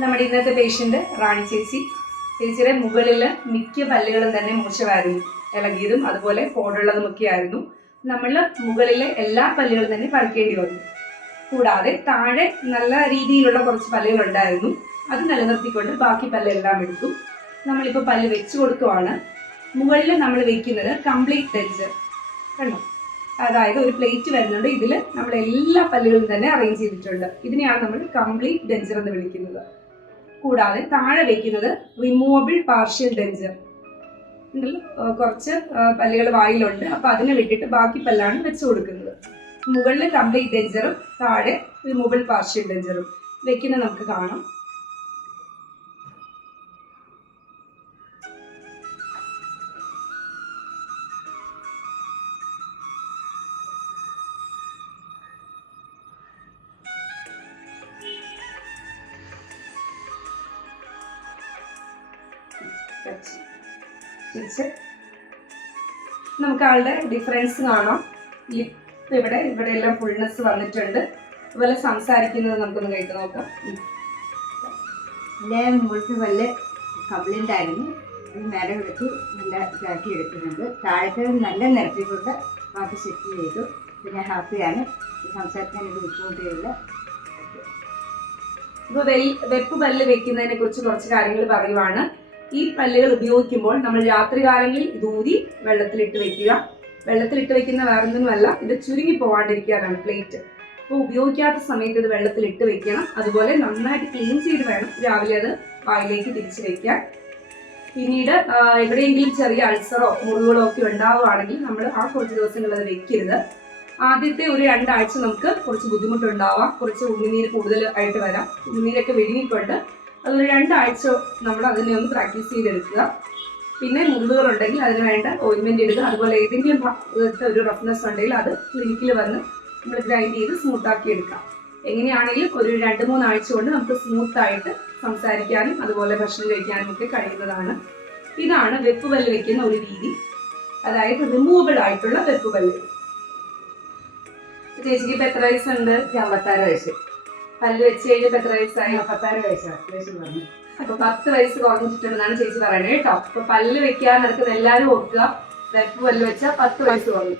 നമ്മുടെ ഇന്നത്തെ പേഷ്യന്റ് റാണി ചേച്ചി. ചേച്ചിയുടെ മുകളിൽ മിക്ക പല്ലുകളും തന്നെ മോശമായിരുന്നു ഇളകിയതും അതുപോലെ കോടുള്ളതുമൊക്കെ ആയിരുന്നു നമ്മൾ മുകളിലെ എല്ലാ പല്ലുകളും തന്നെ പറിക്കേണ്ടി വന്നു. കൂടാതെ താഴെ നല്ല രീതിയിലുള്ള കുറച്ച് പല്ലുകളുണ്ടായിരുന്നു. അത് നിലനിർത്തിക്കൊണ്ട് ബാക്കി പല്ലെല്ലാം എടുത്തു. നമ്മളിപ്പോൾ പല്ല് വെച്ച് കൊടുക്കുവാണ്. മുകളിൽ നമ്മൾ വെക്കുന്നത് കംപ്ലീറ്റ് ടെൻസർ കണ്ടോ? അതായത് ഒരു പ്ലേറ്റ് വരുന്നുണ്ട്. ഇതിൽ നമ്മൾ എല്ലാ പല്ലുകളും തന്നെ അറേഞ്ച് ചെയ്തിട്ടുണ്ട്. ഇതിനെയാണ് നമ്മൾ കംപ്ലീറ്റ് ഡെൻസർ എന്ന് വിളിക്കുന്നത്. കൂടാതെ താഴെ വെക്കുന്നത് റിമൂവബിൾ പാർഷ്യൽ ഡെഞ്ചർ ഉണ്ടല്ലോ? കുറച്ച് പല്ലുകൾ വായിലുണ്ട്. അപ്പൊ അതിനെ വിട്ടിട്ട് ബാക്കി പല്ലാണ് വെച്ച് കൊടുക്കുന്നത്. മുകളിൽ കംപ്ലീറ്റ് ഡെഞ്ചറും താഴെ റിമൂവബിൾ പാർഷ്യൽ ഡെഞ്ചറും വെക്കുന്നത് നമുക്ക് കാണാം. വെച്ച് തിരിച്ച് നമുക്ക് ആളുടെ ഡിഫറൻസ് കാണാം. ലിപ്പ് ഇവിടെ ഇവിടെ എല്ലാം ഫുൾനെസ് വന്നിട്ടുണ്ട്. അതുപോലെ സംസാരിക്കുന്നത് നമുക്കൊന്ന് കേട്ട് നോക്കാം. എന്റെ മുകളിലത്തെ പല്ല് കംപ്ലൈന്റ് ആയിരുന്നു നേരെ വിളിച്ച് നല്ല ഇതാക്കി എടുക്കുന്നുണ്ട്. താഴത്തെ നല്ല നിരത്തിക്കൊണ്ട് ബാക്കി സെറ്റ് ചെയ്തു. പിന്നെ ഹാപ്പിയാണ് സംസാരിക്കാൻ ഒരു ബുദ്ധിമുട്ടില്ല ഇപ്പൊ വെൽ- വെപ്പ് പല്ല് വെക്കുന്നതിനെ കുറിച്ച് കുറച്ച് കാര്യങ്ങൾ പറയുവാണ്. ഈ പല്ലുകൾ ഉപയോഗിക്കുമ്പോൾ നമ്മൾ രാത്രികാലങ്ങളിൽ ഇത് ഊരി വെള്ളത്തിലിട്ട് വെക്കുക. വെള്ളത്തിലിട്ട് വെക്കുന്ന വേറൊന്നുമല്ല ഇത് ചുരുങ്ങി പോവാണ്ടിരിക്കാനാണ് പ്ലേറ്റ്. അപ്പോൾ ഉപയോഗിക്കാത്ത സമയത്ത് ഇത് വെള്ളത്തിലിട്ട് വെക്കണം. അതുപോലെ നന്നായിട്ട് ക്ലീൻ ചെയ്ത് വേണം രാവിലെ അത് വായിലേക്ക് തിരിച്ചു വെക്കാൻ. പിന്നീട് എവിടെയെങ്കിലും ചെറിയ അൾസറോ മുറിവുകളോ ഒക്കെ ഉണ്ടാവുകയാണെങ്കിൽ നമ്മൾ ആ കുറച്ച് ദിവസങ്ങൾ അത് വെക്കരുത്. ആദ്യത്തെ ഒരു രണ്ടാഴ്ച നമുക്ക് കുറച്ച് ബുദ്ധിമുട്ടുണ്ടാവാം. കുറച്ച് ഉമിനീര് കൂടുതൽ ആയിട്ട് വരാം. ഉമിനീരൊക്കെ വിഴുങ്ങിക്കൊണ്ട് അതൊരു രണ്ടാഴ്ച നമ്മൾ അതിനെ ഒന്ന് പ്രാക്ടീസ് ചെയ്തെടുക്കുക. പിന്നെ മുറിവുകളുണ്ടെങ്കിൽ അതിന് വേണ്ട ഓയിൻമെന്റ് എടുക്കുക. അതുപോലെ ഏതെങ്കിലും ഒരു റഫ്നെസ് ഉണ്ടെങ്കിൽ അത് ക്ലിനിക്കിൽ വന്ന് നമ്മൾ ഗ്രൈൻഡ് ചെയ്ത് സ്മൂത്ത് ആക്കി എടുക്കാം. എങ്ങനെയാണെങ്കിലും ഒരു രണ്ട് മൂന്നാഴ്ച കൊണ്ട് നമുക്ക് സ്മൂത്ത് ആയിട്ട് സംസാരിക്കാനും അതുപോലെ ഭക്ഷണം കഴിക്കാനും ഒക്കെ കഴിയുന്നതാണ്. ഇതാണ് വെപ്പ് പല്ല് വെക്കുന്ന ഒരു രീതി. അതായത് റിമൂവബിൾ ആയിട്ടുള്ള വെപ്പ് പല്ല് ചേച്ചിക്ക് ഇപ്പൊ എത്ര വയസ്സുണ്ട്? അമ്പത്താറ് വയസ്സ്. പല്ല് വെച്ച് കഴിഞ്ഞപ്പോ എത്ര വയസ്സായി? മുപ്പത്താറ് വയസ്സാണ് അപ്പൊ പത്ത് വയസ്സ് കുറഞ്ഞിട്ടുണ്ടെന്നാണ് ചേച്ചി പറയുന്നത് കേട്ടോ. അപ്പൊ പല്ല് വെക്കാൻ നടക്കുന്ന എല്ലാരും ഓർക്കുക. വെപ്പ് പല്ല് വെച്ചാൽ പത്ത് വയസ്സ് കുറഞ്ഞു.